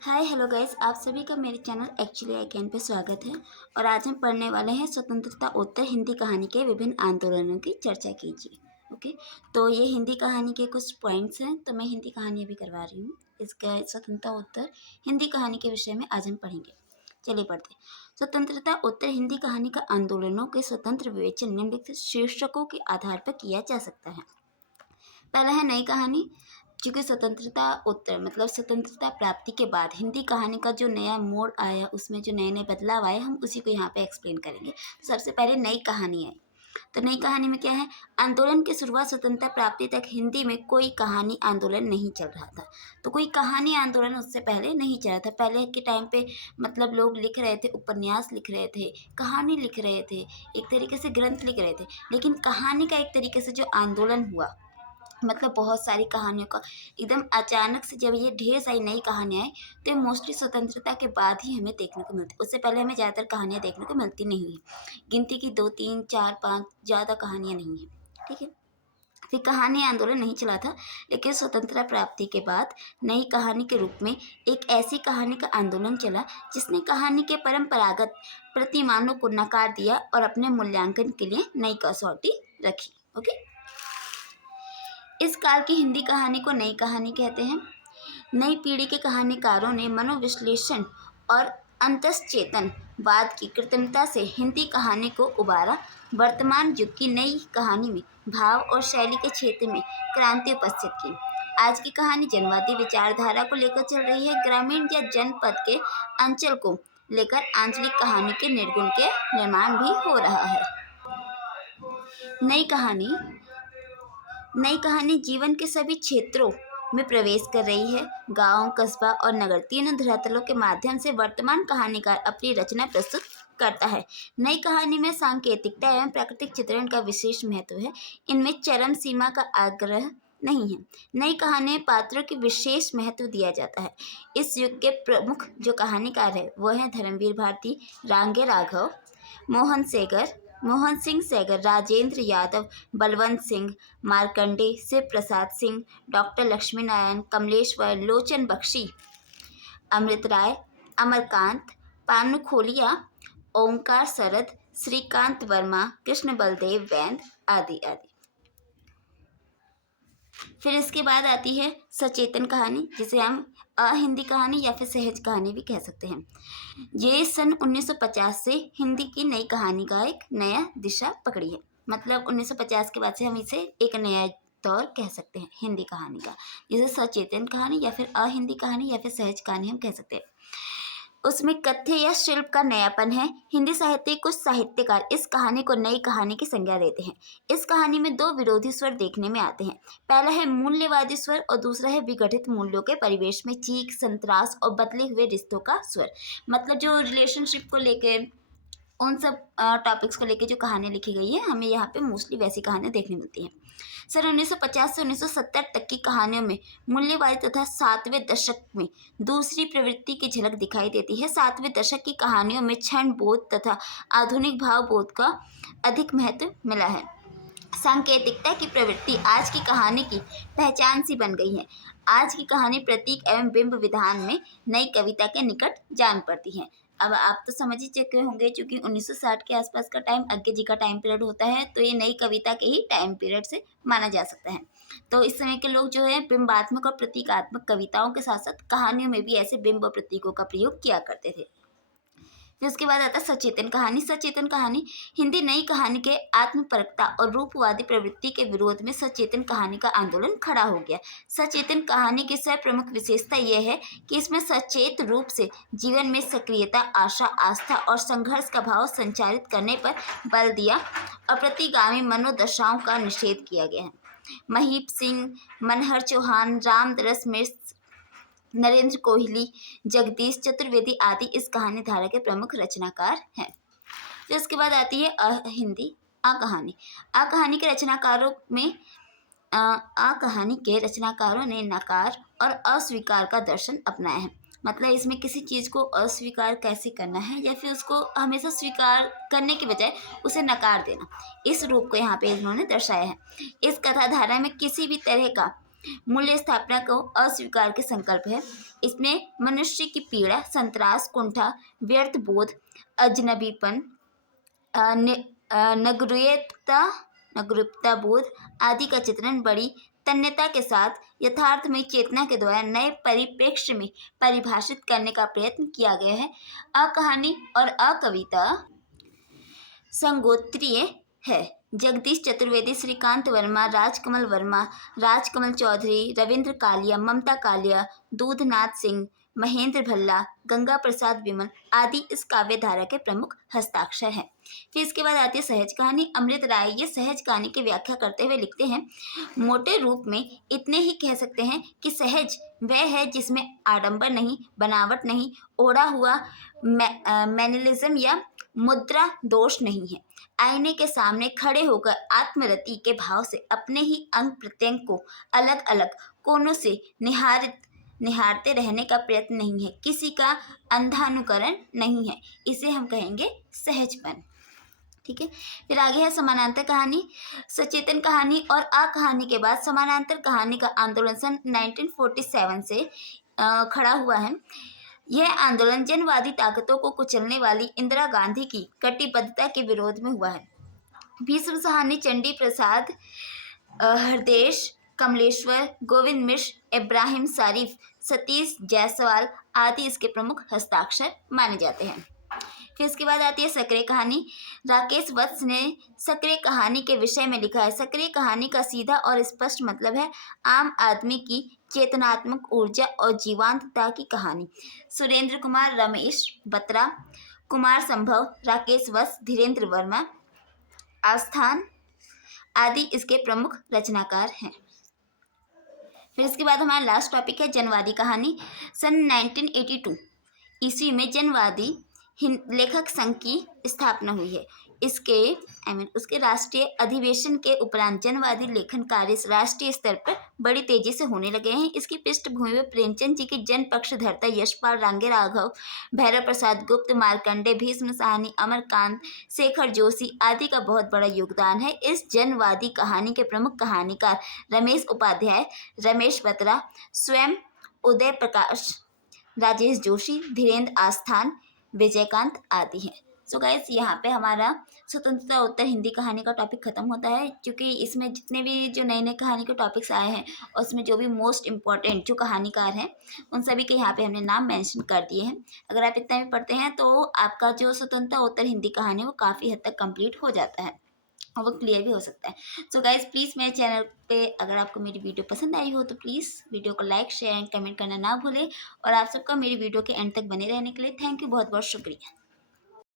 Hi hello guys, आप सभी का मेरे चैनल एक्चुअली अगेन पे स्वागत है। और आज हम पढ़ने वाले हैं स्वतंत्रता उत्तर हिंदी कहानी के विभिन्न आंदोलनों की चर्चा कीजिए। ओके, तो ये हिंदी कहानी के कुछ पॉइंट्स हैं, तो मैं हिंदी कहानी अभी करवा रही हूँ। इसका स्वतंत्रता उत्तर हिंदी कहानी के विषय में आज हम पढ़ेंगे। चलिए पढ़ते हैं। स्वतंत्रता उत्तर हिंदी कहानी का आंदोलनों के स्वतंत्र विवेचन निम्नलिखित शीर्षकों के आधार पर किया जा सकता है। पहला है नई कहानी। क्योंकि स्वतंत्रता उत्तर मतलब स्वतंत्रता प्राप्ति के बाद हिंदी कहानी का जो नया मोड़ आया, उसमें जो नए नए बदलाव आए, हम उसी को यहाँ पे एक्सप्लेन करेंगे। सबसे पहले नई कहानी आई। तो नई कहानी में क्या है? आंदोलन की शुरुआत स्वतंत्रता प्राप्ति तक हिंदी में कोई कहानी आंदोलन नहीं चल रहा था। तो कोई कहानी आंदोलन उससे पहले नहीं चल रहा था। पहले के टाइम पे मतलब लोग लिख रहे थे, उपन्यास लिख रहे थे, कहानी लिख रहे थे, एक तरीके से ग्रंथ लिख रहे थे। लेकिन कहानी का एक तरीके से जो आंदोलन हुआ, मतलब बहुत सारी कहानियों का एकदम अचानक से जब ये ढेर सारी नई कहानियाँ आई, तो ये मोस्टली स्वतंत्रता के बाद ही हमें देखने को मिलती। उससे पहले हमें ज़्यादातर कहानियाँ देखने को मिलती नहीं हुई। गिनती की 2 3 4 5 ज़्यादा कहानियाँ नहीं हैं। ठीक है। फिर कहानी आंदोलन नहीं चला था, लेकिन स्वतंत्रता प्राप्ति के बाद नई कहानी के रूप में एक ऐसी कहानी का आंदोलन चला जिसने कहानी के परंपरागत प्रतिमानों को नकार दिया और अपने मूल्यांकन के लिए नई कसौटी रखी। ओके, इस काल की हिंदी कहानी को नई कहानी कहते हैं। नई पीढ़ी के कहानीकारों ने मनोविश्लेषण और अंतश्चेतनवाद की कृत्रिमता से हिंदी कहानी को उबारा। वर्तमान युग की नई कहानी में भाव और शैली के क्षेत्र में क्रांति उपस्थित की। आज की कहानी जनवादी विचारधारा को लेकर चल रही है। ग्रामीण या जनपद के अंचल को लेकर आंचलिक कहानी के निर्गुण के निर्माण भी हो रहा है। नई कहानी जीवन के सभी क्षेत्रों में प्रवेश कर रही है। गांव, कस्बा और नगर तीनों धरातलों के माध्यम से वर्तमान कहानीकार अपनी रचना प्रस्तुत करता है। नई कहानी में सांकेतिकता एवं प्राकृतिक चित्रण का विशेष महत्व है। इनमें चरम सीमा का आग्रह नहीं है। नई कहानी में पात्रों की विशेष महत्व दिया जाता है। इस युग के प्रमुख जो कहानीकार है वो है धर्मवीर भारती, रांगे राघव, मोहन सिंह सैगर, राजेंद्र यादव, बलवंत सिंह, मार्कंडे, शिव प्रसाद सिंह, डॉक्टर लक्ष्मी नारायण, कमलेश्वर, लोचन बख्शी, अमृत राय, अमरकांत, पानु खोलिया, ओंकार शरद, श्रीकांत वर्मा, कृष्ण बलदेव वैद आदि आदि। फिर इसके बाद आती है सचेतन कहानी, जिसे हम अहिंदी कहानी या फिर सहज कहानी भी कह सकते हैं। ये सन 1950 से हिंदी की नई कहानी का एक नया दिशा पकड़ी है। मतलब 1950 के बाद से हम इसे एक नया दौर कह सकते हैं हिंदी कहानी का, जिसे सचेतन कहानी या फिर अहिंदी कहानी या फिर सहज कहानी हम कह सकते हैं। उसमें कथ्य या शिल्प का नयापन है। हिंदी साहित्य कुछ साहित्यकार इस कहानी को नई कहानी की संज्ञा देते हैं। इस कहानी में 2 विरोधी स्वर देखने में आते हैं। पहला है मूल्यवादी स्वर और दूसरा है विघटित मूल्यों के परिवेश में चीख, संतरास और बदले हुए रिश्तों का स्वर। मतलब जो रिलेशनशिप को लेके, उन सब टॉपिक्स को लेके जो कहानी लिखी गई है, हमें यहाँ पे मोस्टली वैसी कहानियाँ देखने मिलती हैं। सन 1950 से 1970 तक की कहानियों में मूल्यवादी तथा 7वें दशक में दूसरी प्रवृत्ति की झलक दिखाई देती है। 7वें दशक की कहानियों में क्षण बोध तथा आधुनिक भाव बोध का अधिक महत्व मिला है। सांकेतिकता की प्रवृत्ति आज की कहानी की पहचान सी बन गई है। आज की कहानी प्रतीक एवं बिंब विधान में नई कविता के निकट जान पड़ती है। अब आप तो समझ ही चुके होंगे, क्योंकि 1960 के आसपास का टाइम अज्ञे जी का टाइम पीरियड होता है, तो ये नई कविता के ही टाइम पीरियड से माना जा सकता है। तो इस समय के लोग जो है बिंबात्मक और प्रतीकात्मक कविताओं के साथ साथ कहानियों में भी ऐसे बिंब और प्रतीकों का प्रयोग किया करते थे। फिर उसके बाद आता है सचेतन कहानी। सचेतन कहानी हिंदी नई कहानी के आत्मपरकता और रूपवादी प्रवृत्ति के विरोध में सचेतन कहानी का आंदोलन खड़ा हो गया। सचेतन कहानी की प्रमुख विशेषता यह है कि इसमें सचेत रूप से जीवन में सक्रियता, आशा, आस्था और संघर्ष का भाव संचारित करने पर बल दिया और प्रतिगामी मनोदशाओं का निषेध किया गया है। महीप सिंह, मनहर चौहान, रामदरस मिश्र, नरेंद्र कोहली, जगदीश चतुर्वेदी आदि इस कहानी धारा के प्रमुख रचनाकार हैं। फिर उसके बाद आती है अहिंदी कहानी। कहानी के रचनाकारों में कहानी के रचनाकारों ने नकार और अस्वीकार का दर्शन अपनाया है। मतलब इसमें किसी चीज़ को अस्वीकार कैसे करना है या फिर उसको हमेशा स्वीकार करने के बजाय उसे नकार देना, इस रूप को यहाँ पे इन्होंने दर्शाया है। इस कथाधारा में किसी भी तरह का मूल्य स्थापना को अस्वीकार के संकल्प है। इसमें मनुष्य की पीड़ा, संतरास, कुंठा, व्यर्थ बोध, अजनबीपन, नगरुकता बोध आदि का चित्रण बड़ी तन्यता के साथ यथार्थमय चेतना के द्वारा नए परिप्रेक्ष्य में परिभाषित करने का प्रयत्न किया गया है। अकहानी और अकविता संगोत्रीय है। जगदीश चतुर्वेदी, श्रीकांत वर्मा, राजकमल वर्मा, राजकमल चौधरी, रविंद्र कालिया, ममता कालिया, दूधनाथ सिंह, महेंद्र भल्ला, गंगा प्रसाद विमल आदि इस काव्य धारा के प्रमुख हस्ताक्षर हैं। फिर इसके बाद आती है सहज कहानी। अमृत राय ये सहज कहानी की व्याख्या करते हुए लिखते हैं, मोटे रूप में इतने ही कह सकते हैं कि सहज वह है जिसमें आडंबर नहीं, बनावट नहीं, ओढ़ा हुआ मैनलिज्म या मुद्रा दोष नहीं है। आईने के सामने खड़े होकर आत्मरति के भाव से अपने ही अंग प्रत्यंग को अलग अलग कोनों से निहारते रहने का प्रयत्न नहीं है, किसी का अंधानुकरण नहीं है, इसे हम कहेंगे सहजपन। ठीक है। फिर आगे है समानांतर कहानी। सचेतन कहानी और अकहानी के बाद समानांतर कहानी का आंदोलन सन 1947 से खड़ा हुआ है। यह आंदोलन जनवादी ताकतों को कुचलने वाली इंदिरा गांधी की कटिबद्धता के विरोध में हुआ है। भीष्म साहनी, चंडी प्रसाद, हरदेश, कमलेश्वर, गोविंद मिश्र, इब्राहिम सारिफ, सतीश जायसवाल आदि इसके प्रमुख हस्ताक्षर माने जाते हैं। फिर इसके बाद आती है सक्रिय कहानी। राकेश वत्स ने सक्रिय कहानी के विषय में लिखा है, सक्रिय कहानी का सीधा और स्पष्ट मतलब है आम आदमी की चेतनात्मक ऊर्जा और जीवंतता की कहानी। सुरेंद्र कुमार, रमेश बत्रा, कुमार संभव, राकेश वत्स, धीरेन्द्र वर्मा, आस्थान आदि इसके प्रमुख रचनाकार हैं। फिर इसके बाद हमारा लास्ट टॉपिक है जनवादी कहानी। सन 1982 ईस्वी में जनवादी लेखक संघ की स्थापना हुई है। उसके राष्ट्रीय अधिवेशन के उपरांत जनवादी लेखन कार्य राष्ट्रीय स्तर पर बड़ी तेजी से होने लगे हैं। इसकी पृष्ठभूमि में प्रेमचंद जी की जन पक्षधरता, यशपाल रांगे राघव, भैरव प्रसाद गुप्त, मार्कंडे, भीष्म साहनी, अमरकांत, शेखर जोशी आदि का बहुत बड़ा योगदान है। इस जनवादी कहानी के प्रमुख कहानीकार रमेश उपाध्याय, रमेश बत्रा, स्वयं उदय प्रकाश, राजेश जोशी, धीरेन्द्र आस्थान, विजयकांत आदि हैं। सो गाइस, यहाँ पे हमारा स्वतंत्रता उत्तर हिंदी कहानी का टॉपिक खत्म होता है, क्योंकि इसमें जितने भी जो नए नए कहानी के टॉपिक्स आए हैं और उसमें जो भी मोस्ट इम्पॉर्टेंट जो कहानीकार हैं उन सभी के यहाँ पे हमने नाम मेंशन कर दिए हैं। अगर आप इतना भी पढ़ते हैं तो आपका जो स्वतंत्रता उत्तर हिंदी कहानी वो काफ़ी हद तक कंप्लीट हो जाता है और वो क्लियर भी हो सकता है। सो गाइज, प्लीज़ मेरे चैनल पे अगर आपको मेरी वीडियो पसंद आई हो तो प्लीज़ वीडियो को लाइक, शेयर एंड कमेंट करना ना भूलें। और आप सबका मेरी वीडियो के एंड तक बने रहने के लिए थैंक यू, बहुत बहुत शुक्रिया।